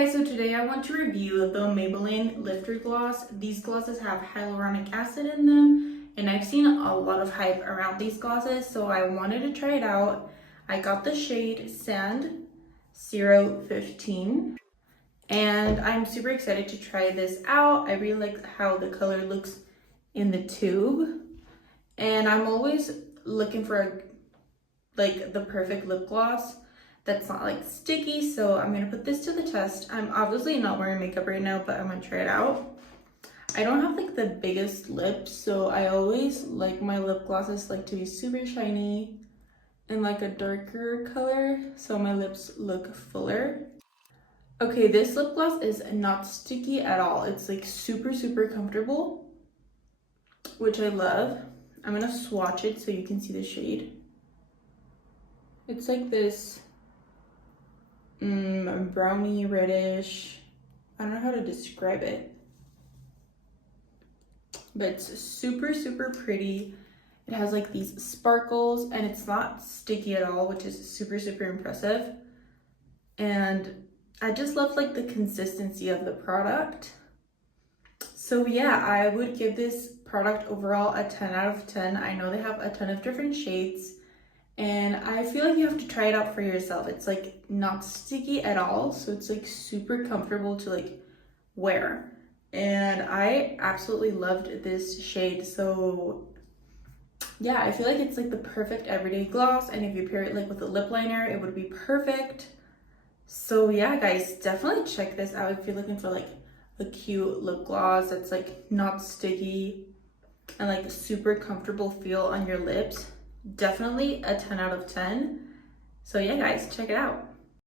guys, so today I want to review the Maybelline Lifter Gloss. These glosses have hyaluronic acid in them, and I've seen a lot of hype around these glosses, so I wanted to try it out. I got the shade Sand 015, and I'm super excited to try this out. I really like how the color looks in the tube, and I'm always looking for the perfect lip gloss that's not like sticky, so I'm gonna put this to the test. I'm obviously not wearing makeup right now, but I'm gonna try it out. I don't have like the biggest lips, so I always like my lip glosses to be super shiny and like a darker color, so my lips look fuller. Okay, this lip gloss is not sticky at all. It's like super comfortable, which I love. I'm gonna swatch it so you can see the shade. It's like this brownie reddish. I don't know how to describe it, but it's super pretty. It has like these sparkles and it's not sticky at all, which is super impressive. And I just love like the consistency of the product. So yeah, I would give this product overall a 10 out of 10. I know they have a ton of different shades, and I feel like you have to try it out for yourself. It's like not sticky at all, so it's like super comfortable to like wear. And I absolutely loved this shade. So yeah, I feel like it's like the perfect everyday gloss, and if you pair it like with a lip liner, it would be perfect. So yeah, guys, definitely check this out if you're looking for like a cute lip gloss that's like not sticky and like a super comfortable feel on your lips. Definitely a 10 out of 10. So yeah, guys, check it out.